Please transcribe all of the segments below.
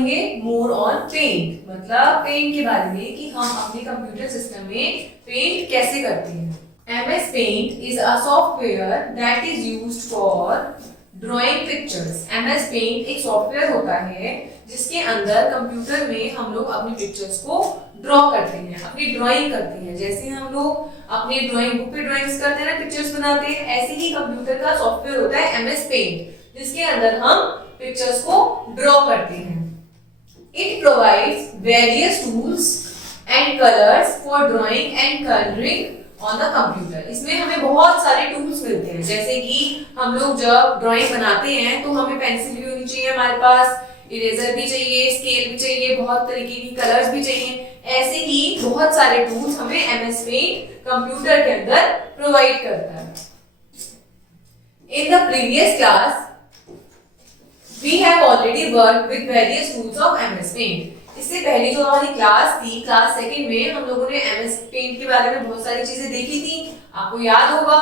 पढ़ेंगे more on paint, मतलब paint के बारे में कि हम अपने कंप्यूटर सिस्टम में पेंट कैसे करते हैं। MS Paint is a software that is used for drawing pictures. MS Paint एक सॉफ्टवेयर होता है जिसके अंदर कंप्यूटर में हम लोग अपनी पिक्चर्स को ड्रॉ करते हैं, अपनी ड्राइंग करते हैं। जैसे हम लोग अपने ड्राइंग बुक पे ड्राइंग्स करते हैं ना, पिक्चर्स बनाते हैं, ऐसे ही कंप्यूटर का सॉफ्टवेयर होता है MS Paint, जिसके अंदर हम पिक्चर्स को ड्रॉ करते हैं। It provides various tools and colors for drawing and coloring on the computer. इसमें हमें बहुत सारे टूल्स मिलते हैं, जैसे कि हम लोग जब ड्राइंग बनाते हैं तो हमें पेंसिल भी होनी चाहिए हमारे पास, इरेजर भी चाहिए, स्केल भी चाहिए, बहुत तरीके की कलर्स भी चाहिए। ऐसे ही बहुत सारे टूल्स हमें MS Paint कंप्यूटर के अंदर प्रोवाइड करता है। In the previous class we have already worked with various tools of MS Paint. इससे पहले जो हमारी क्लास थी, क्लास सेकंड में हम लोगों ने MS Paint के बारे में बहुत सारी चीजें देखी थी, आपको याद होगा।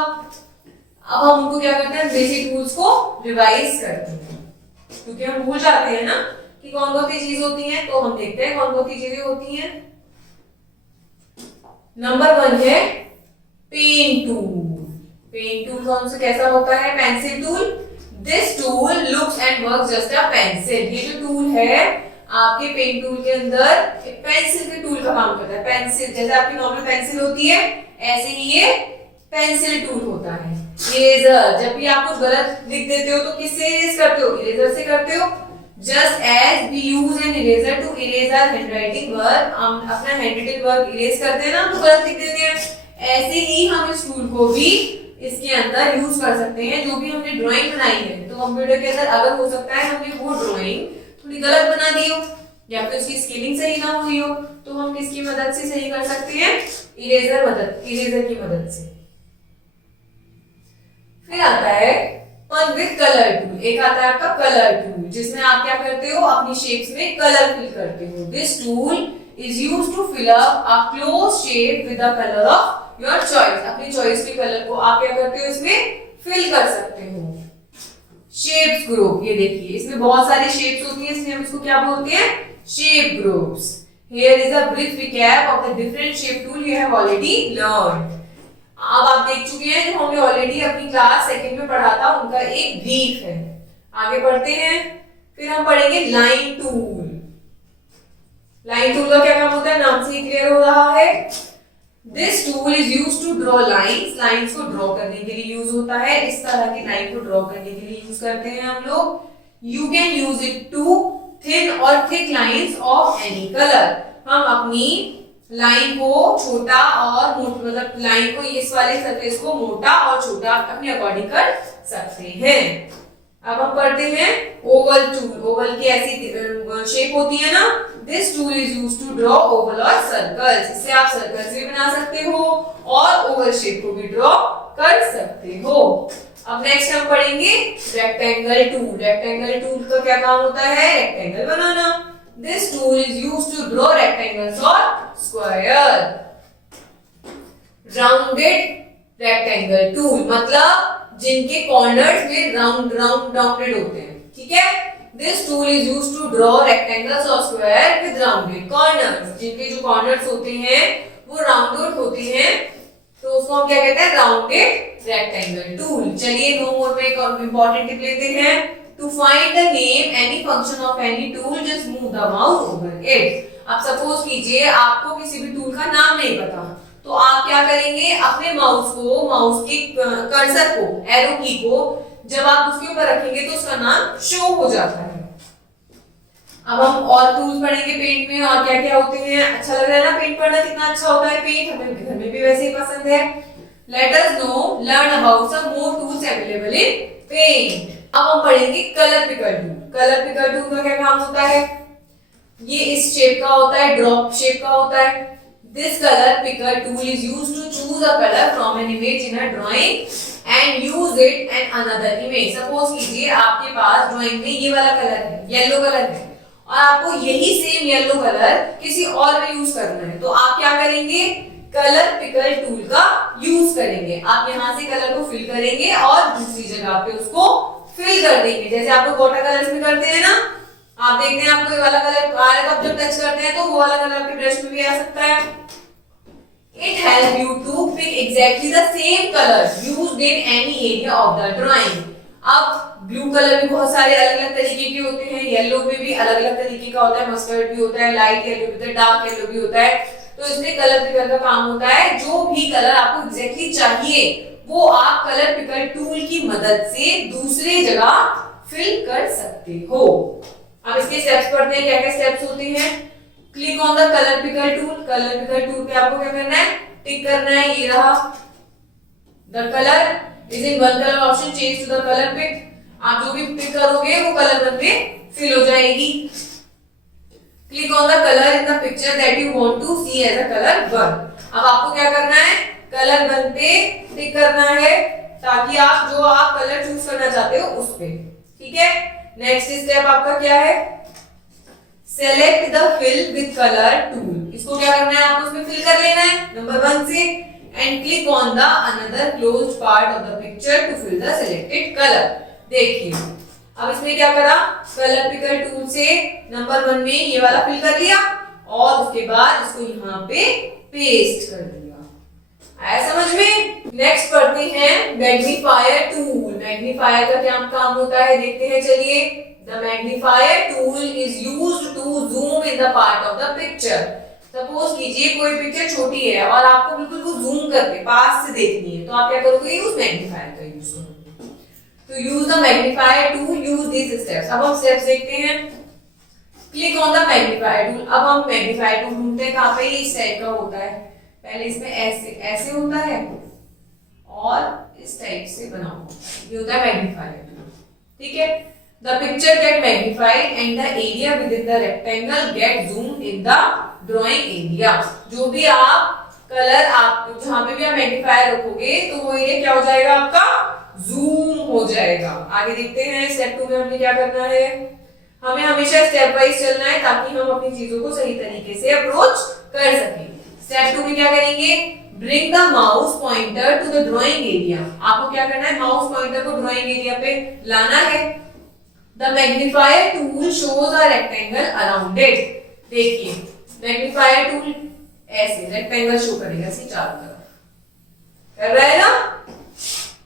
अब हम उनको क्या करते हैं, बेसिक टूल्स को रिवाइज करते हैं, क्योंकि हम भूल जाते हैं ना कि कौन कौन सी चीज होती हैं। तो हम देखते हैं कौन कौन सी चीजें होती हैं। नंबर 1 है पेन टूल। पेन टूल कौन सा कैसा होता है? Pencil tool. This tool looks and works just a pencil. ये जो टूल है आपके पेन टूल के अंदर पेंसिल के टूल का काम करता है। पेंसिल जैसे आपकी नॉर्मल पेंसिल होती है, ऐसे ही ये पेंसिल टूल होता है। इरेजर, जब भी आप कुछ गलत लिख देते हो तो किससे इरेज करते हो? इरेजर से करते हो। Just as we use an eraser to erase our handwriting work, हम अपना हैंडराइटिंग वर्क इरेज करते हैं ना, तो गलत लिख देते हैं, ऐसे ही हम इस टूल को भी इसके अंदर यूज कर सकते हैं। जो भी हमने ड्राइंग बनाई है, तो कंप्यूटर के अंदर अगर हो सकता है हमने वो ड्राइंग थोड़ी गलत बना दी हो या फिर उसकी स्केलिंग सही ना हुई हो, तो हम किसकी मदद से सही कर सकते हैं? इरेजर की मदद से। फिर आता है फन विद कलर टूल। एक आता है आपका कलर टूल, जिसमें आप क्या करते हो, अपनी शेप्स में कलर फिल करते हो। This tool is used to fill up a close shape with the colour of your choice. अपनी चॉइस के कलर को आप क्या करते हो, इसमें फिल कर सकते हो। शेप्स ग्रुप, ये देखिए इसमें बहुत सारी शेप्स होती हैं, इसलिए हम इसको क्या बोलते हैं? Shape groups. Here is a brief recap of the different shape tool you have already learned. अब आप देख चुके हैं, जो हमने ऑलरेडी अपनी क्लास सेकंड में पढ़ा था, उनका एक ब्रीफ है। आगे बढ़ते हैं। फिर हम पढ़ेंगे लाइन टूल। लाइन टूल का क्या काम होता है, नाम से ही क्लियर हो रहा है। This tool is used to draw lines. Lines को ड्रॉ करने के लिए यूज होता है। इस तरह की लाइन को ड्रॉ करने के लिए यूज करते हैं हम लोग। You can use it to thin और thick lines of any colour. हम अपनी लाइन को छोटा और मोटा, मतलब लाइन को इस वाले सरफेस को मोटा और छोटा अपने अकॉर्डिंग कर सकते हैं। अब हम पढ़ते हैं ओवल टूल। ओवल की ऐसी शेप होती है ना। This tool is used to draw oval और सर्कल्स। इससे आप सर्कल्स भी बना सकते हो और ओवल शेप को भी ड्रॉ कर सकते हो। अब नेक्स्ट हम पढ़ेंगे रेक्टेंगल टूल। रेक्टेंगल टूल का क्या काम होता है? रेक्टेंगल बनाना। This tool is used to draw rectangles और स्क्वायर। राउंडेड रेक्टेंगल टूल, मतलब जिनके कॉर्नर्स में राउंडेड होते हैं, ठीक है। This tool is used to draw rectangles और स्क्वायर विद राउंडेड कॉर्नर्स। जिनके जो कॉर्नर्स होते हैं वो राउंडेड होते हैं, तो उसको हम क्या कहते हैं? Rounded rectangle tool. चलिए नो मोर में एक और इंपॉर्टेंट टिप लेते हैं। To find the name any function of any tool, just move the mouse over it. अब सपोज कीजिए आपको किसी भी टूल का नाम नहीं पता, तो आप क्या करेंगे? अपने माउस के कर्सर को, एरो की को जब आप उसके ऊपर रखेंगे तो उसका नाम शो हो जाता है। अब हम और टूल्स पढ़ेंगे पेंट में, और क्या क्या होते हैं। अच्छा लग रहा है ना पेंट पढ़ना? कितना अच्छा होता है पेंट, हमें घर में भी वैसे ही पसंद है। Let us learn about some more tools available in paint. अब हम पढ़ेंगे colour picker tool. Colour picker tool का क्या काम होता है? ये इस शेप का होता है, ड्रॉप शेप का होता है। This color picker tool is used to choose a color from an image in a drawing and use it in another image. Suppose कीजिए आपके पास ड्राइंग में ये वाला कलर है, येलो कलर है, और आपको यही सेम येलो कलर किसी और में यूज करना है, तो आप क्या करेंगे? कलर पिकर टूल का यूज करेंगे। आप यहाँ से कलर को फिल करेंगे और दूसरी जगह पे उसको फिल कर देंगे, जैसे आप लोग वाटर कलर्स में करते हैं ना। आप देखते हैं आपको ये वाला कलर आ रहा है, तो आप जब टच करते हैं तो वो वाला कलर आपके ब्रश में भी आ सकता है। It helps you to pick exactly the same colors used in any area of the drawing. अब ब्लू कलर भी बहुत सारे अलग अलग तरीके के होते हैं, येलो में भी अलग अलग तरीके का होता है, मस्टर्ड भी होता है, लाइट येलो भी होता है, डार्क येलो भी होता है। तो इसमें कलर पिकर का काम होता है, जो भी कलर आपको एग्जैक्टली चाहिए वो आप कलर पिकर टूल की मदद से दूसरे जगह फिल कर सकते हो। अब इसके स्टेप्स पढ़ते हैं, क्या क्या स्टेप्स होते हैं। Click on the colour picker tool. Colour picker tool पे आपको क्या करना है, टिक करना है, ये रहा। The colour is in one colour option, change to the colour pick. आप जो भी पिक करोगे वो कलर वन में फिल हो जाएगी। Click on the colour in the picture that you want to see as a colour one. अब आपको क्या करना है, कलर वन पे टिक करना है ताकि आप जो आप कलर चूज करना चाहते हो उस पे, ठीक है। नेक्स्ट स्टेप आपका क्या है, select the fill with colour tool. इसको क्या करना है, आपको उसमें फिल कर लेना है नंबर 1 से, and click on the another closed part of the picture to fill the selected colour. देखिए अब इसमें क्या करा, कलर पिकर टूल से नंबर 1 में ये वाला फिल कर लिया और उसके बाद इसको यहाँ पे पेस्ट कर दिया। आया समझ में। नेक्स्ट पढ़ते हैं मैग्नीफायर टूल। मैग्नीफायर का क्या काम होता है देखते हैं, चलिए। The magnifier tool is used to zoom in the part of the picture. Suppose कीजिए कोई पिक्चर छोटी है और आपको बिल्कुल वो जूम करके पास से देखनी है, तो आप क्या करोगे, यूज मैग्नीफायर का यूज करोगे। तो use the magnifier tool, use this steps. अब हम स्टेप्स देखते हैं। Click on the magnifier tool. अब हम मैग्नीफायर टूल ढूंढते हैं कहां पे, इस टाइप का होता है। पहले इसमें ऐसे ऐसे होता है और इस टाइप से बना होता है, ये होता है मैग्नीफायर टूल, ठीक है। The picture get magnified and the area within the rectangle get zoomed in the drawing area. जो भी आप कलर आप जहां पे भी आप मैग्नीफायर रखोगे तो वो एरिया क्या हो जाएगा, आपका जूम हो जाएगा। आगे देखते हैं स्टेप 2 में हमने क्या करना है। हमें हमेशा स्टेप वाइज चलना है ताकि हम अपनी चीजों को सही तरीके से अप्रोच कर सकें। स्टेप 2 में क्या करेंगे, bring the mouse pointer to the drawing area. आपको क्या करना है, माउस पॉइंटर को ड्राइंग एरिया पे लाना है। The magnifier tool shows a rectangle around it. देखिए मैग्नीफायर टूल ऐसे रेक्टेंगल शो करेगा इसी चारों तरफ, कर रहा है ना।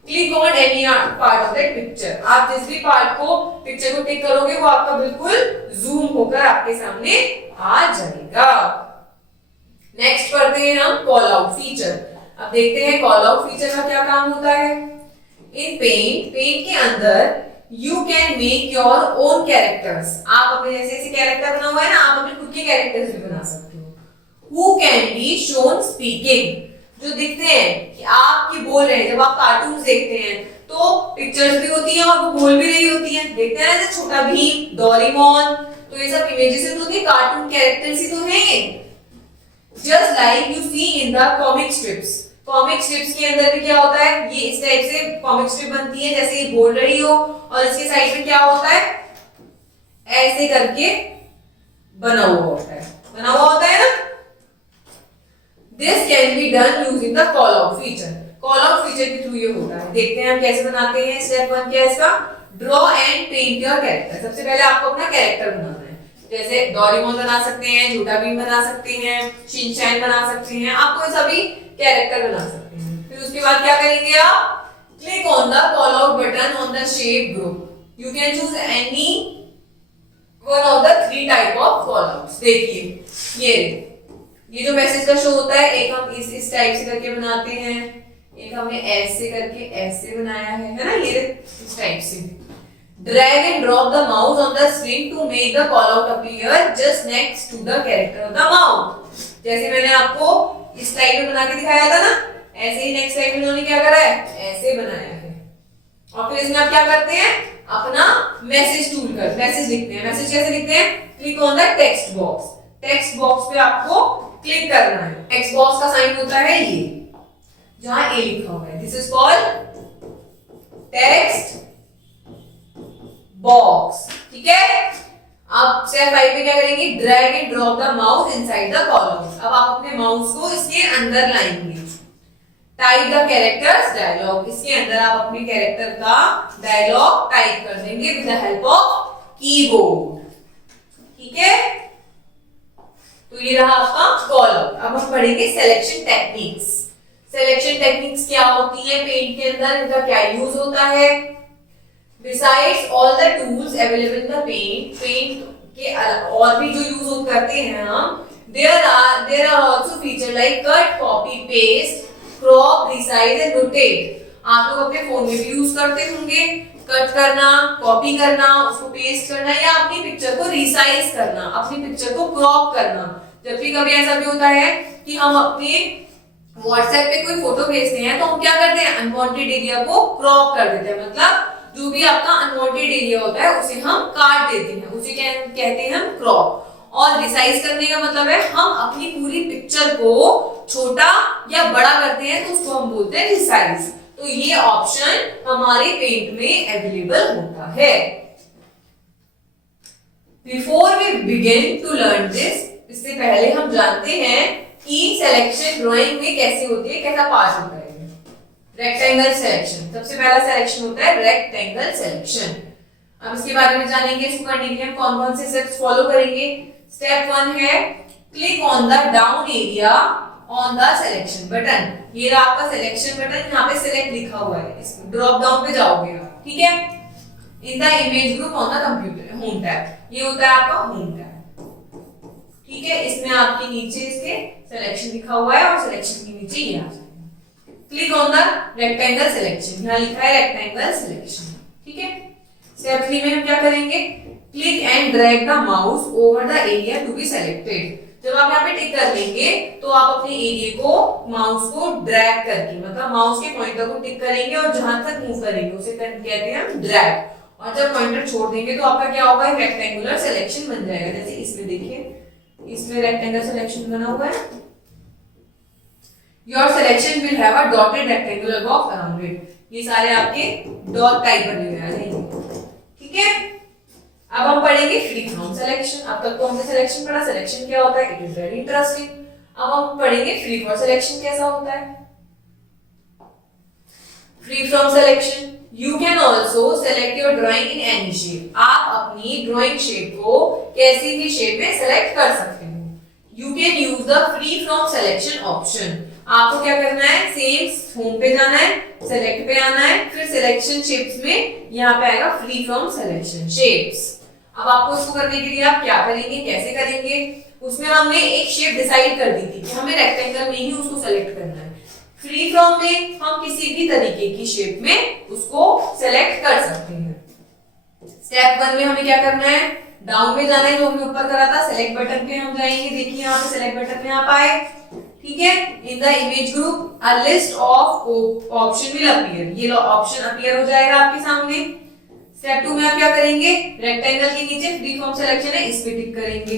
Click on any part of that picture. आप जिस भी पार्ट को पिक्चर को टिक करोगे वो आपका बिल्कुल जूम होकर आपके सामने आ जाएगा। नेक्स्ट पढ़ते हैं हम कॉल आउट फीचर। अब देखते हैं कॉल आउट फीचर का क्या काम होता है। इन पेंट के अंदर You can make your own characters. आप अपने जैसे कैरेक्टर बना हुआ है ना, आप अपने खुद के कैरेक्टर्स भी बना सकते हो। Who can be shown speaking, जो दिखते हैं कि आपकी बोल रहे हैं। जब आप कार्टून्स देखते हैं तो पिक्चर्स भी होती हैं और वो बोल भी रही होती हैं, देखते हैं ना, जैसे छोटा भीम, डोरेमोन, तो ये सब इमेजेस तो होती है, कार्टून कैरेक्टर्स ही तो हैं ये। Just like you see in the comic strips. Comic strips के अंदर भी क्या होता है, ये इस टाइप से कॉमिक स्ट्रिप बनती है जैसे ये बोल रही हो, और इसके साइड में क्या होता है, ऐसे करके बना हुआ होता है ना। This can be done using the call out feature. Call out feature के थ्रू ये होता है। देखते हैं हम कैसे बनाते हैं। स्टेप 1 क्या है इसका, draw and paint your character. सबसे पहले आपको अपना कैरेक्टर बनाना है। जैसे डोरेमोन बना सकते हैं, छोटा भीम बना सकते हैं, शिनचैन बना सकते हैं, आप कोई सभी कैरेक्टर बना सकते हैं। फिर उसके बाद क्या करेंगे आप, click on the call out button on the shape group. You can choose any one of the 3 type of call outs. देखिए ये जो मैसेज का शो होता है, एक हम इस टाइप से करके बनाते हैं, एक हमने ऐसे करके ऐसे बनाया है ना, ये इस टाइप से। Drag and drop the mouse on the screen to make the call out appear just next to the character of the mouse. जैसे मैंने आपको इस स्लाइड में बना के दिखाया था ना, ऐसे ही नेक्स्ट स्लाइड में उन्होंने क्या करा है, ऐसे बनाया है। और फिर इसमें आप क्या करते हैं, अपना मैसेज टूल कर मैसेज लिखते हैं। मैसेज कैसे लिखते हैं, click on the text box. Text box पे आपको क्लिक करना है। टेक्स्ट बॉक्स का साइन होता है ये, जहां ए लिखा हुआ है। This is called text box, ठीक है। अब स्टेप 5 पे क्या करेंगे, drag and drop the mouse inside the column. अब आप अपने माउस को इसके अंदर लाएंगे। Type the characters dialogue. इसके अंदर आप अपने कैरेक्टर का डायलॉग टाइप कर देंगे with the help of keyboard. ठीक है, तो ये रहा आपका कॉल आउट। अब हम पढ़ेंगे सिलेक्शन टेक्निक्स। सिलेक्शन टेक्निक्स क्या होती है पेंट के अंदर, इनका क्या यूज होता है। Besides all the tools available in the paint के और भी जो यूज करते हैं हम, there are also feature like cut, copy, paste, crop, resize and rotate। आप लोग अपने फोन में भी यूज करते होंगे, कट करना, कॉपी करना, उसको पेस्ट करना या अपनी पिक्चर को रिसाइज करना, अपनी पिक्चर को क्रॉप करना। जब भी कभी ऐसा भी होता है कि हम अपने व्हाट्सएप पे कोई फोटो भेजते हैं तो हम क्या करते हैं, अनवांटेड एरिया को क्रॉप कर देते हैं, मतलब जो भी आपका अनवांटेड एरिया होता है उसे हम काट देते हैं, उसे कहते हैं हम क्रॉप। और रिसाइज करने का मतलब है हम अपनी पूरी पिक्चर को छोटा या बड़ा करते हैं तो उसको हम बोलते हैं रिसाइज। तो ये ऑप्शन हमारे पेंट में अवेलेबल होता है। Before we begin to learn this, इससे पहले हम जानते हैं कि सिलेक्शन ड्राइंग में कैसे होती है, कैसा पार्ट होता है। रेक्टेंगल सिलेक्शन, सबसे पहला सिलेक्शन होता है रेक्टेंगल सिलेक्शन। अब इसके बारे में जानेंगे, इसको करने के लिए हम कौन कौन से स्टेप्स फॉलो करेंगे। स्टेप 1 है click on the down area on the selection button. ये रहा आपका सिलेक्शन बटन, यहाँ पे सिलेक्ट लिखा हुआ है, इस ड्रॉप डाउन पे जाओगे आप, ठीक है। In the image group on the computer home tab, ये होता है आपका होम टैब, ठीक है। इसमें आपके नीचे इसके सिलेक्शन लिखा हुआ है और सिलेक्शन के नीचे ये आ जाएगा। Click on the rectangle selection, यहाँ लिखा है रेक्टेंगल सिलेक्शन, ठीक है। स्टेप 3 में हम क्या करेंगे, click and drag the mouse over the area to be selected. जब आप यहाँ पे टिक कर लेंगे तो आप अपने एरिया को माउस को ड्रैग करके, मतलब माउस के पॉइंटर को टिक करेंगे और जहां तक मूव करेंगे उसे कहते हैं हम ड्रैग। और जब पॉइंटर छोड़ देंगे तो आपका क्या होगा, रेक्टेंगुलर सिलेक्शन बन जाएगा। जैसे इसमें देखिए, इसमें रेक्टेंगल सिलेक्शन बना हुआ है। Your selection will have a dotted rectangular box around it। ये सारे आपके डॉट टाइप बने हुए आ जाएंगे, ठीक है। अब हम पढ़ेंगे फ्री फ्रॉम सिलेक्शन। अब तक तो हमने सिलेक्शन पढ़ा, सिलेक्शन क्या होता है, इट इज वेरी इंटरेस्टिंग। अब हम पढ़ेंगे फ्री फ्रॉम सिलेक्शन कैसा होता है। Free from selection, you can also select your drawing in any shape. आप अपनी ड्राइंग शेप को कैसी भी शेप में सेलेक्ट कर सकते हो। You can use the free from selection option. आपको क्या करना है, सेम होम पे जाना है, सेलेक्ट पे आना है, फिर सिलेक्शन शेप्स में यहाँ पे आएगा फ्री फ्रॉम सिलेक्शन शेप्स। अब आपको इसको करने के लिए आप क्या करेंगे, कैसे करेंगे, उसमें हमने एक शेप डिसाइड कर दी थी कि हमें रेक्टेंगल में ही उसको सेलेक्ट करना है। फ्री फ्रॉम में हम किसी भी तरीके की शेप में उसको सेलेक्ट कर सकते हैं। स्टेप 1 में हमें क्या करना है, डाउन में जाना है, जो हमने ऊपर करा था, सेलेक्ट बटन पे हम जाएंगे। देखिए यहाँ पे सेलेक्ट बटन में आप आए, ठीक है। In the image group a list of option will appear, ये ऑप्शन अपीयर हो जाएगा आपके सामने। स्टेप 2 में आप क्या करेंगे, रेक्टेंगल के नीचे फ्री फ्रॉम सिलेक्शन है, इस पे टिक करेंगे।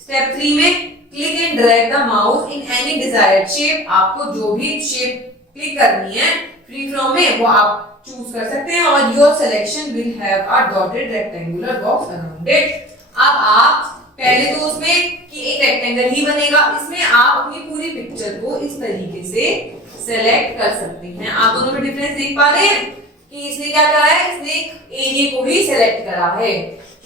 स्टेप 3 में click and drag the mouse in any desired shape. आपको जो भी शेप क्लिक करनी है फ्री फ्रॉम में वो आप चूज कर सकते हैं। और your selection will have a dotted rectangular box around it. अब आप पहले तो उसमें कि एक रेक्टेंगल ही बनेगा, इसमें आप अपनी पूरी पिक्चर को इस तरीके से सेलेक्ट कर सकते हैं। आप दोनों में डिफरेंस देख पा रहे हैं कि इसने क्या करा है, इसने एक एरिया को ही सेलेक्ट करा है,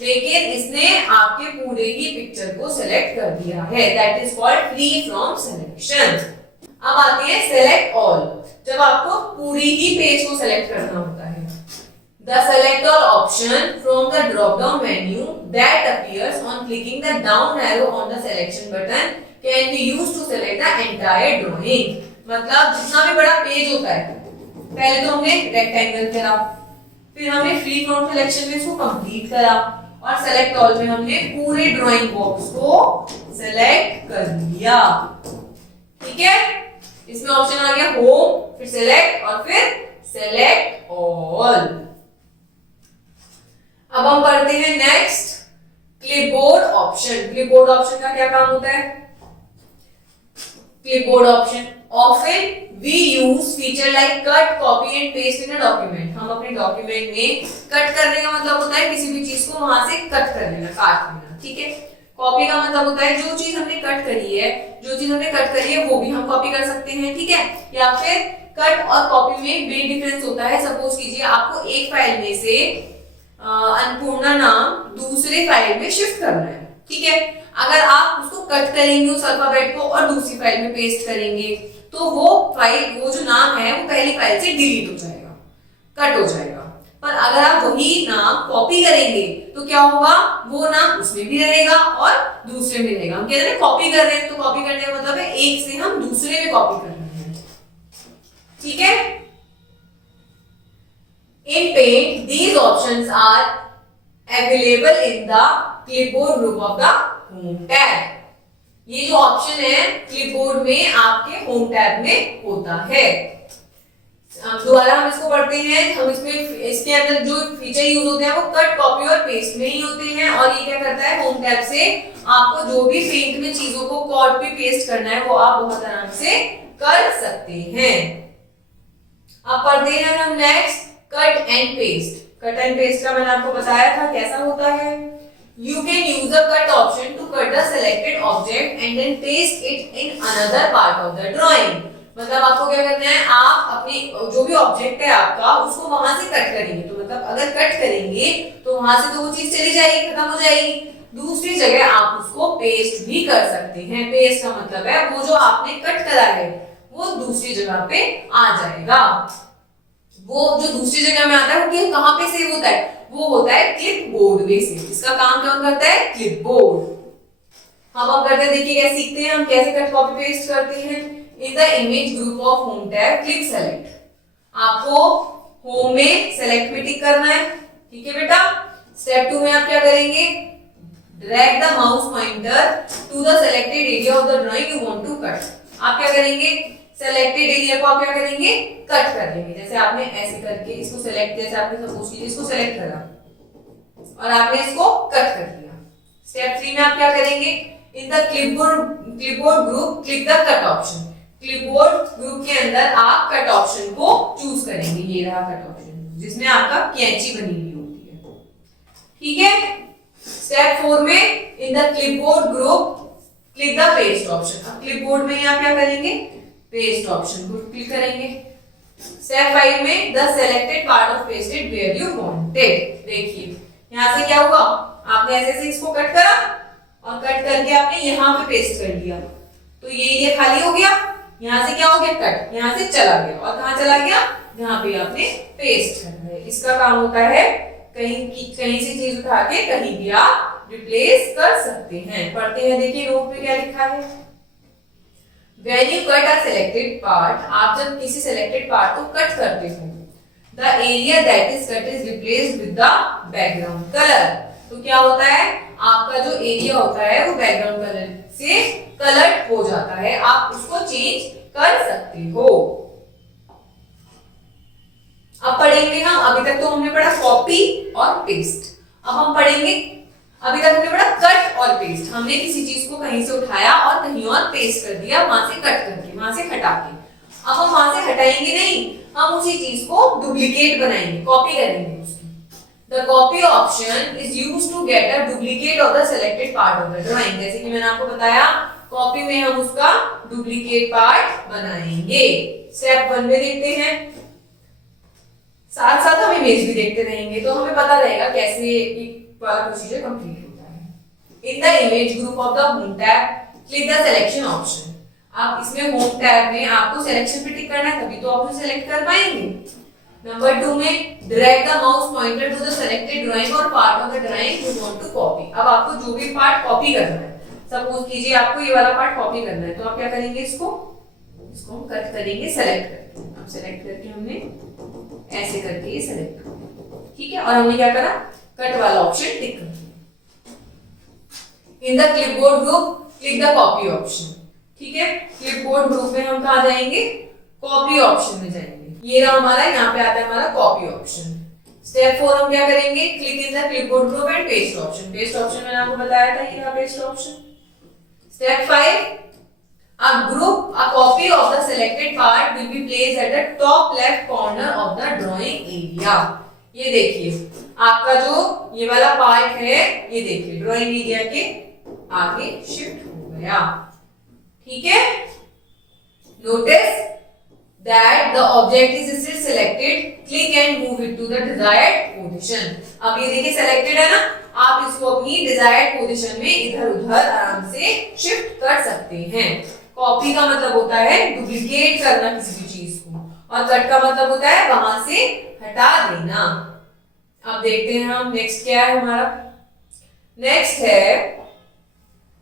लेकिन इसने आपके पूरे ही पिक्चर को सेलेक्ट कर दिया है। That is called free from selection. अब आते हैं सेलेक्ट ऑल, जब आपको पूरी ही पेज को सेलेक्ट करना होता है। The select all option from the drop down menu that appears on clicking the down arrow on the selection button can be used to select the entire drawing। मतलब जितना भी बड़ा पेज होता है, पहले तो हमने रेक्टेंगल करा, फिर हमने फ्री फ्रॉम सिलेक्शन में इसको कंप्लीट करा और सेलेक्ट ऑल में हमने पूरे ड्राइंग बॉक्स को सेलेक्ट कर लिया, ठीक है। इसमें ऑप्शन आ गया होम, फिर सेलेक्ट और फिर सेलेक्ट ऑल। अब हम पढ़ते हैं next clipboard option. Clipboard option का क्या काम होता है। Clipboard option often we use feature like cut, copy and paste in a document. हम अपने डॉक्यूमेंट में कट करने का मतलब होता है किसी भी चीज को वहां से कट कर लेना, काट लेना, ठीक है। कॉपी का मतलब होता है जो चीज हमने कट करी है वो भी हम कॉपी कर सकते हैं, ठीक है। या फिर कट और कॉपी में बिग डिफरेंस होता है। सपोज कीजिए आपको एक फाइल में से अन्नपूर्णा नाम दूसरे फाइल में शिफ्ट करना है, ठीक है। अगर आप उसको कट करेंगे उस अल्फाबेट को और दूसरी फाइल में पेस्ट करेंगे तो वो जो नाम है वो पहली फाइल से डिलीट हो जाएगा, कट हो जाएगा। पर अगर आप वही नाम कॉपी करेंगे तो क्या होगा, वो नाम उसमें भी रहेगा और दूसरे में रहेगा। हम कहते हैं कॉपी कर रहे हैं, तो कॉपी करने का मतलब है एक से हम दूसरे में कॉपी कर रहे हैं, ठीक है। In Paint, these options are available in the clipboard group of the Home tab. ये जो ऑप्शन है क्लिपबोर्ड में आपके होम टैब में होता है। दोबारा हम इसको पढ़ते हैं। हम इसके अंदर जो फीचर यूज होते हैं वो कट, कॉपी और पेस्ट में ही होते हैं। और ये क्या करता है, होम टैब से आपको जो भी पेंट में चीजों को कॉपी पेस्ट करना है वो आप बहुत आराम से कर सकते हैं। अब पढ़ते हैं हम next cut and paste. Cut and paste का मैंने आपको बताया था कैसा होता है। You can use the cut option to cut the selected object and then paste it in another part of the drawing. मतलब आपको क्या करना है, आप अपनी जो भी ऑब्जेक्ट है आपका उसको वहां से कट करेंगे। तो मतलब अगर कट करेंगे तो वहां से तो वो चीज चली जाएगी, खत्म हो जाएगी। दूसरी जगह आप उसको पेस्ट भी कर सकते हैं। पेस्ट का मतलब है वो जो आपने कट करा है वो दूसरी जगह पे आ जाएगा। वो जो दूसरी जगह में आता है वो कहां पे सेव होता है, वो होता है क्लिपबोर्ड में सेव। इसका काम कौन करता है, क्लिपबोर्ड। हम करते हैं, देखिए कैसे सीखते हैं हम, कैसे कट कॉपी पेस्ट करते हैं। In the image group of home tab click select. आपको होम में सेलेक्ट में टिक करना है, ठीक है बेटा। स्टेप 2 में आप क्या करेंगे, drag the mouse pointer to the selected area of the drawing you want to cut. आप क्या करेंगे, सेलेक्टेड एरिया को आप क्या करेंगे, कट कर देंगे। जैसे आपने ऐसे करके इसको सेलेक्ट, जैसे आपने सपोज कीजिए इसको सेलेक्ट करा और आपने इसको कट कर दिया। स्टेप 3 में आप क्या करेंगे, in the clipboard group click the cut option. Clipboard group के अंदर आप कट ऑप्शन को चूज करेंगे। ये रहा कट ऑप्शन जिसमें आपका कैंची बनी हुई होती है, ठीक है। स्टेप 4 में in the clipboard group click the paste option. अब क्लिपबोर्ड में आप क्या करेंगे, पेस्ट ऑप्शन को क्लिक करेंगे। स्टेप 5 में the selected part of pasted where you wanted. देखिए यहां से क्या हुआ, आपने ऐसे इसको कट करा और कट करके आपने यहां पे पेस्ट कर दिया, तो ये खाली हो गया। यहां से क्या हो गया, कट यहां से चला गया और कहां चला गया, यहां पे आपने पेस्ट करना है। इसका काम होता है कहीं से चीज उठा के कहीं भी आप रिप्लेस कर सकते हैं। पढ़ते हैं, देखिए नोट में क्या लिखा है। When you cut a selected part, आप जब किसी selected part को कट करते हो, the area that is cut is replaced with the background color। तो क्या होता है, आपका जो एरिया होता है वो बैकग्राउंड कलर से कलर्ड हो जाता है, आप उसको चेंज कर सकते हो। अब पढ़ेंगे हम, अभी तक तो हमने पढ़ा कॉपी और पेस्ट। अब हम पढ़ेंगे, अभी तक हमने पढ़ा कट और पेस्ट। हमने किसी चीज को कहीं से उठाया और कहीं और पेस्ट कर दिया, वहां से कट करके, वहां से हटा के। अब हम वहां से हटाएंगे नहीं, हम उसी चीज को डुप्लीकेट बनाएंगे, कॉपी करेंगे उसकी। The copy option is used to get a duplicate of the selected part of the drawing। जैसे कि मैंने आपको बताया, कॉपी में हम उसका डुप्लीकेट पार्ट बनाएंगे। स्टेप 1 में देखते हैं, साथ साथ हम इमेज भी देखते रहेंगे तो हमें पता रहेगा कैसे वाला प्रोसीजर कंप्लीट होता है। In the image group of the home tab click the selection option. अब इसमें होम टैब में आपको सिलेक्शन पे टिक करना है, तभी तो आप उसे सिलेक्ट कर पाएंगे। नंबर 2 में drag the mouse pointer to the selected drawing और part of the drawing you want to copy. अब आपको जो भी पार्ट कॉपी करना है, सपोज कीजिए आपको ये वाला पार्ट कॉपी करना है, तो आप क्या करेंगे, इसको हम कट करेंगे, सेलेक्ट करके। अब सेलेक्ट करके हमने ऐसे करके ये सेलेक्ट कर दिया, ठीक है। और हमने क्या करा, कट वाला ऑप्शन टिक कर दिया। इन the clipboard group click the copy option, ठीक है। क्लिपबोर्ड ग्रुप में हम कहां जाएंगे, कॉपी ऑप्शन में जाएंगे। ये रहा हमारा, यहाँ पे आता है हमारा कॉपी ऑप्शन। स्टेप 4 हम क्या करेंगे, click in the clipboard group and paste option. Paste option मैंने आपको बताया था, ये रहा paste option. Step 5, a copy of the selected part will be placed at the top left corner of the drawing area। ये देखिए आपका जो ये वाला पार्ट है, ये देखिए ड्राइंग एरिया के आगे शिफ्ट हो गया, ठीक है। Notice that the object is still selected, click and move it to the desired position। अब ये देखिए selected है ना, आप इसको अपनी डिजायर्ड पोजीशन में इधर उधर आराम से शिफ्ट कर सकते हैं। कॉपी का मतलब होता है डुप्लीकेट करना किसी भी चीज को, और कट का मतलब होता है वहां से हटा देना। अब देखते हैं हम नेक्स्ट क्या है हमारा। नेक्स्ट है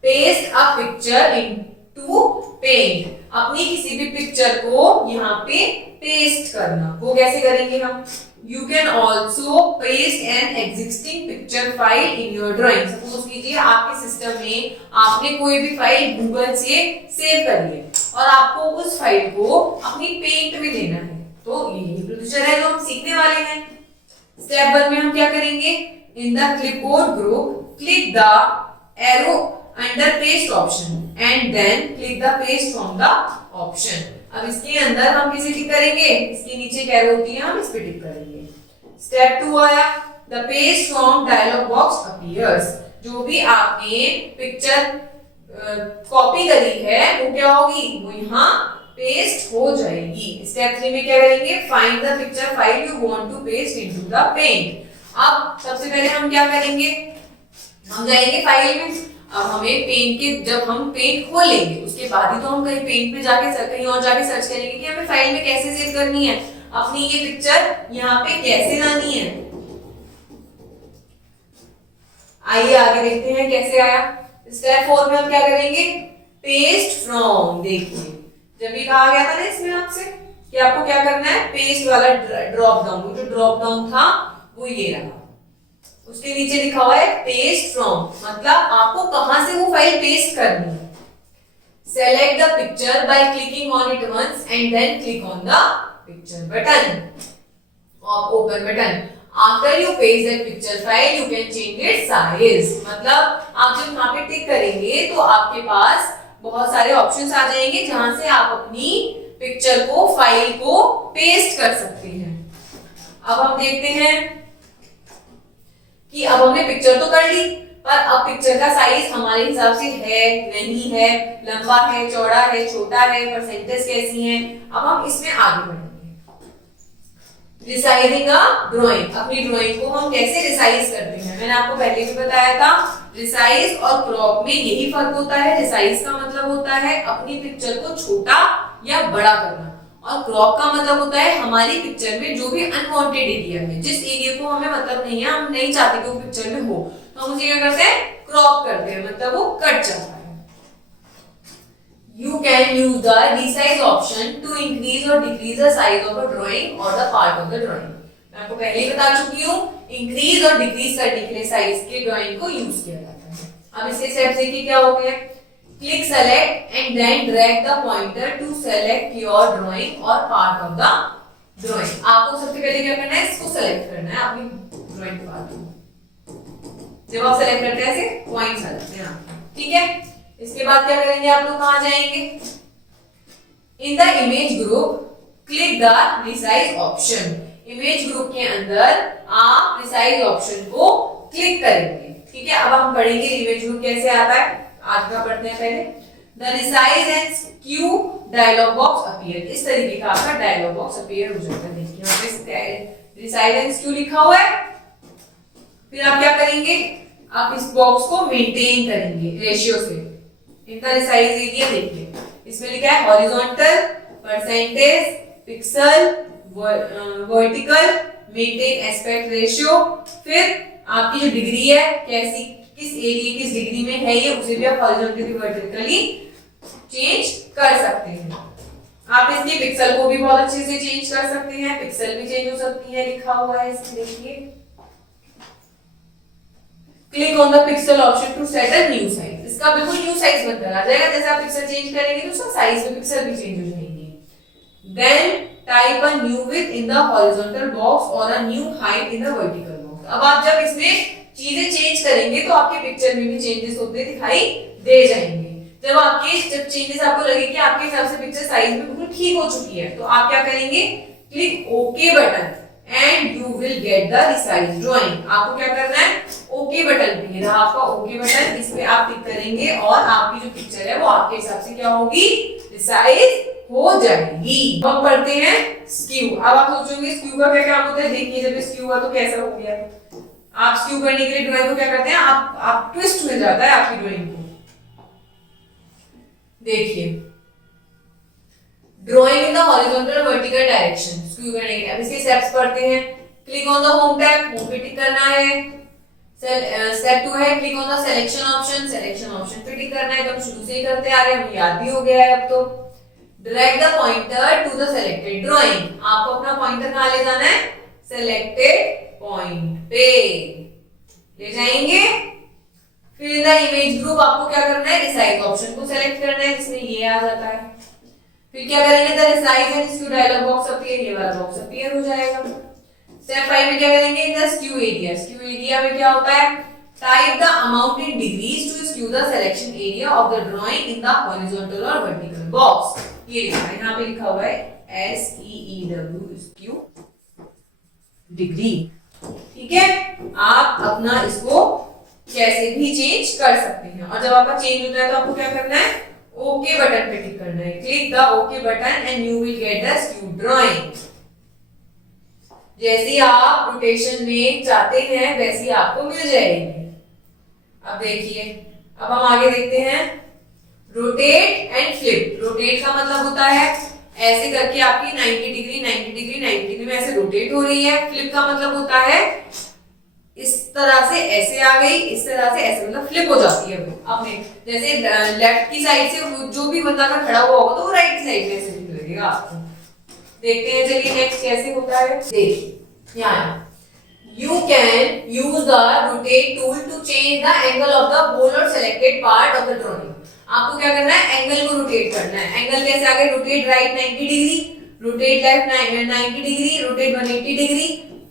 paste a picture into paint. अपनी किसी भी पिक्चर को यहाँ पे पेस्ट करना। वो कैसे करेंगे हम? You can also paste an existing picture file in your drawing। Suppose कीजिए आपके सिस्टम में आपने कोई भी फाइल गूगल से सेव कर ली और आपको उस फाइल को अपनी पेंट में लेना है, तो यही प्रोसीजर है जो हम सीखने वाले हैं। स्टेप 1 में हम क्या करेंगे? In the clipboard group click the arrow under paste option and then click the paste from the option. अब इसके अंदर हम किसे टिक करेंगे? इसके नीचे एक एरो होती है, हम इस पे टिक करेंगे। स्टेप 2 आया, the paste from dialogue box appears. जो भी आपने पिक्चर कॉपी करी है वो क्या होगी? वो यहाँ पेस्ट हो जाएगी। स्टेप 3 में क्या करेंगे? Find the picture file you want to paste into the paint. अब सबसे पहले हम क्या करेंगे? हम जाएंगे फाइल में। अब हमें पेंट के, जब हम पेंट खोलेंगे उसके बाद ही तो हम कहीं पेंट में जाके कहीं और जाके सर्च करेंगे कि हमें फाइल में कैसे सेव करनी है, अपनी ये पिक्चर यहाँ पे कैसे लानी है। आइए आगे देखते हैं कैसे आया। स्टेप 4 में हम क्या करेंगे? Paste from. देखिए जब ये कहा गया था ना इसमें आपसे कि आपको क्या करना है? पेस्ट वाला ड्रॉप डाउन, जो ड्रॉप डाउन था वो ये रहा, उसके नीचे लिखा हुआ है पेस्ट फ्रॉम, मतलब आपको कहां से वो फाइल पेस्ट करनी है। Select the picture by clicking on it once and then click on the picture button और open button. After you paste that picture file you can change its size. मतलब आप जब यहाँ पे टिक करेंगे तो आपके पास बहुत सारे ऑप्शंस आ जाएंगे जहां से आप अपनी पिक्चर को, फाइल को पेस्ट कर सकते हैं। अब हम देखते हैं कि अब हमने पिक्चर तो कर ली, पर अब पिक्चर का साइज हमारे हिसाब से है, नहीं है, लंबा है, चौड़ा है, छोटा है, परसेंटेज कैसी है। अब हम इसमें आगे बढ़ेंगे। रिसाइजिंग अ ड्राइंग। अपनी ड्राइंग को हम कैसे रिसाइज करते हैं? मैंने आपको पहले भी बताया था, रिसाइज और क्रॉप में यही फर्क होता है। रिसाइज का मतलब होता है अपनी पिक्चर को छोटा या बड़ा करना, और क्रॉप का मतलब होता है हमारी पिक्चर में जो भी अनवांटेड एरिया है, जिस एरिया को हमें मतलब नहीं है, हम नहीं चाहते कि वो पिक्चर में हो, तो हम उसे क्या करते हैं? क्रॉप करते हैं, मतलब वो कट जाता है। You can use the resize option to increase or decrease the size of a drawing or the part of the drawing। मैं आपको पहले ही बता चुकी हूँ, इंक्रीज और डिक्रीज करने के लिए साइज के ड्राइंग को यूज किया जाता है। अब इसके स्टेप देखिए क्या होते हैं। Click select and then drag the pointer to select your drawing और पार्ट ऑफ द ड्राइंग। आपको सबसे पहले क्या करना है? इसको सेलेक्ट करना है, अपनी ड्राइंग के पार्ट। जब आप सेलेक्ट करते हैं ऐसे पॉइंट्स आ जाते हैं, ठीक है। इसके बाद क्या करेंगे? आप लोग कहां जाएंगे? In the image group click the resize option. Image group के अंदर आप रिसाइज ऑप्शन को क्लिक करेंगे, ठीक है। अब हम पढ़ेंगे इमेज ग्रुप कैसे आता है। आज का पढ़ते हैं पहले। The resize and skew dialogue box appear. इस तरीके का आपका डायलॉग बॉक्स अपीयर हो जाता है। देखिए यहाँ पे रिसाइज एंड स्क्यू लिखा हुआ है। फिर आप क्या करेंगे? आप इस बॉक्स को मेंटेन करेंगे रेशियो से। इनका रिसाइज एरिया देखिए, इसमें लिखा है horizontal, percentage, pixel, vertical, maintain aspect ratio. फिर आपकी जो डिग्री है, कैसी, किस एरिया, किस डिग्री में है ये, उसे भी आप हॉरिजॉन्टली, वर्टिकली चेंज कर सकते हैं। आप इसके पिक्सल को भी बहुत अच्छे से चेंज कर सकते हैं, पिक्सल भी चेंज हो सकती है, लिखा हुआ है इसमें देखिए। Click on the pixel option to set a new size. इसका बिल्कुल न्यू साइज बनकर आ जाएगा। जैसे आप पिक्सल चेंज करेंगे तो उसका साइज में पिक्सल भी चेंज हो जाएंगे। Then type a new width in the horizontal box और a new height in the vertical box. अब आप जब इसमें चीजें चेंज करेंगे तो आपके पिक्चर में भी चेंजेस होते दिखाई दे जाएंगे। जब चेंजेस आपको लगे कि आपके हिसाब से पिक्चर साइज में बिल्कुल ठीक हो चुकी है, तो आप क्या करेंगे? Click okay button and you will get the resize drawing. आपको क्या करना है? ओके बटन पे, ये रहा आपका ओके बटन, इस पे आप क्लिक करेंगे और आपकी जो पिक्चर है वो आपके हिसाब से क्या होगी? रिसाइज हो जाएगी। अब पढ़ते हैं स्क्यू। अब आप सोचोगे स्क्यू का क्या काम होता है। देखिए जब स्क्यू हुआ तो कैसा हो गया। आप स्क्यू करने के लिए ड्राइंग को क्या करते हैं, आप ट्विस्ट मिल जाता है आपकी ड्राइंग को। देखिए drawing in the horizontal vertical direction, skew करने के लिए। अब इसके स्टेप्स पढ़ते हैं। Click on the home tab, home पे टिक करना है। स्टेप 2 है click on the selection option, selection option पे टिक करना है। तो हम शुरू से ही करते आ रहे हैं, हमें याद भी हो गया है अब तो। Drag the pointer to the selected drawing, आपको अपना पॉइंटर कहां ले जाना है, सिलेक्टेड पॉइंट पे ले जाएंगे। फिर इन द इमेज ग्रुप आपको क्या करना है, रिसाइज ऑप्शन को सिलेक्ट करना है, जिसमें ये आ जाता है। फिर क्या करेंगे, the resize and skew dialogue box appear, ये वाला बॉक्स अपीयर हो जाएगा। स्टेप 5 में क्या करेंगे, the skew area, skew area में क्या होता है, type the amount in degrees to skew the selection area of the drawing in the horizontal और वर्टिकल बॉक्स। ये लिखा है, यहाँ पे लिखा हुआ है SEEW स्क्यू डिग्री। ठीक है, आप अपना इसको कैसे भी चेंज कर सकते हैं। और जब आपका चेंज होता है तो आपको क्या करना है, ओके बटन पे टिक करना है। Click the okay button and you will get the skew drawing. जैसे आप रोटेशन में चाहते हैं वैसी आपको मिल जाएगी। अब देखिए, अब हम आगे देखते हैं रोटेट एंड फ्लिप। रोटेट का मतलब होता है ऐसे करके आपकी 90 डिग्री 90 डिग्री 90 डिग्री में ऐसे रोटेट हो रही है। फ्लिप का मतलब होता है इस तरह से ऐसे आ गई, इस तरह से ऐसे, मतलब फ्लिप हो जाती है वो अपने। जैसे लेफ्ट की साइड से जो भी बंदा का खड़ा हुआ होगा तो वो राइट की साइड में ऐसे लगेगा आपको। देखते हैं चलिए नेक्स्ट कैसे होता है। देखिए यहाँ you can use the rotate tool to change the angle of the whole or selected part of the drawing। आपको क्या करना है, एंगल को रोटेट करना है। एंगल कैसे आगे, rotate right 90 degree, rotate left 90 degree, rotate 180 degree,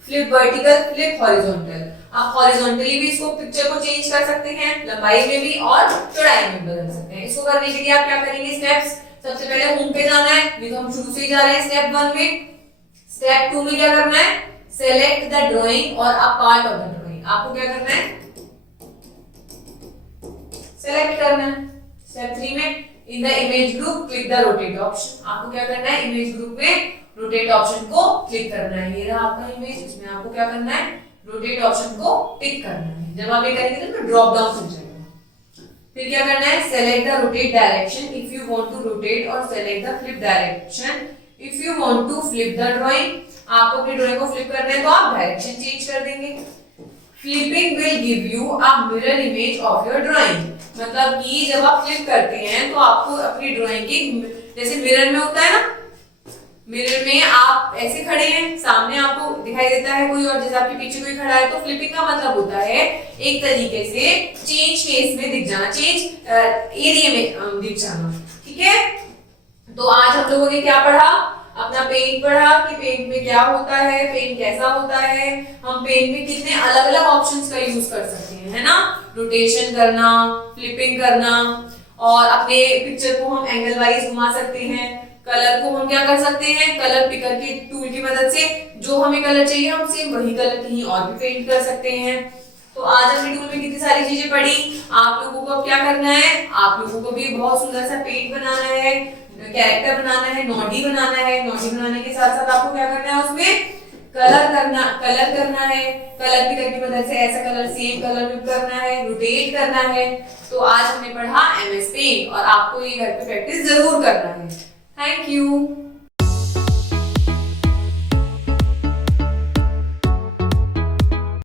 flip vertical, flip horizontal. आप हॉरिजॉन्टली भी इसको पिक्चर को चेंज कर सकते हैं, लंबाई में भी और चौड़ाई में बदल सकते हैं। इसको करने के लिए आप क्या करेंगे, स्टेप्स। सबसे पहले होम पे जाना है, ये तो हम शुरू से ही जा रहे हैं स्टेप 1 में। स्टेप 2 में क्या करना है, सेलेक्ट द ड्राइंग और a part of the drawing. आपको क्या करना है, सेलेक्ट करना है। स्टेप 3 में in the image group click the rotate option. आपको क्या करना है, इमेज ग्रुप में रोटेट ऑप्शन को क्लिक करना है। ये रहा आपका इमेज, इसमें आपको क्या करना है, रोटेट ऑप्शन को टिक करना है। जब आप ये करेंगे तो ड्रॉप डाउन खुल जाएगा। फिर क्या करना है, select the rotate direction if you want to rotate और select the flip direction if you want to flip the drawing. आपको अपनी ड्राइंग को फ्लिप करना है तो आप डायरेक्शन चेंज कर देंगे। Flipping will give you a mirror image of your drawing, मतलब कि जब आप फ्लिप करते हैं तो आपको अपनी ड्राइंग की, जैसे मिरर में होता है ना, मिरर में आप ऐसे खड़े हैं, सामने आपको दिखाई देता है कोई और जैसे आपके पीछे कोई खड़ा है। तो फ्लिपिंग का मतलब होता है एक तरीके से चेंज फेस में दिख जाना, चेंज एरिया में दिख जाना। ठीक है, तो आज हम लोगों ने क्या पढ़ा, अपना पेंट पढ़ा कि पेंट में क्या होता है, पेंट कैसा होता है, हम पेंट में कितने अलग अलग ऑप्शंस का यूज कर सकते हैं, है ना। रोटेशन करना, फ्लिपिंग करना, और अपने पिक्चर को हम एंगल वाइज घुमा सकते हैं। कलर को हम क्या कर सकते हैं, कलर पिकर के टूल की मदद से जो हमें कलर चाहिए हम सेम वही कलर कहीं और भी पेंट कर सकते हैं। तो आज हमने टूल में कितनी सारी चीजें पढ़ी। आप लोगों को अब क्या करना है, आप लोगों को भी बहुत सुंदर सा पेंट बनाना है, कैरेक्टर बनाना है, नोडी बनाना है। नोडी बनाने के साथ साथ आपको क्या करना है, उसमें कलर करना है। कलर पिकर की मदद से ऐसा कलर सेम कलर में करना है, रोटेट करना है। तो आज हमने पढ़ा MS पेंट और आपको ये घर पे प्रैक्टिस जरूर करना है। Thank you.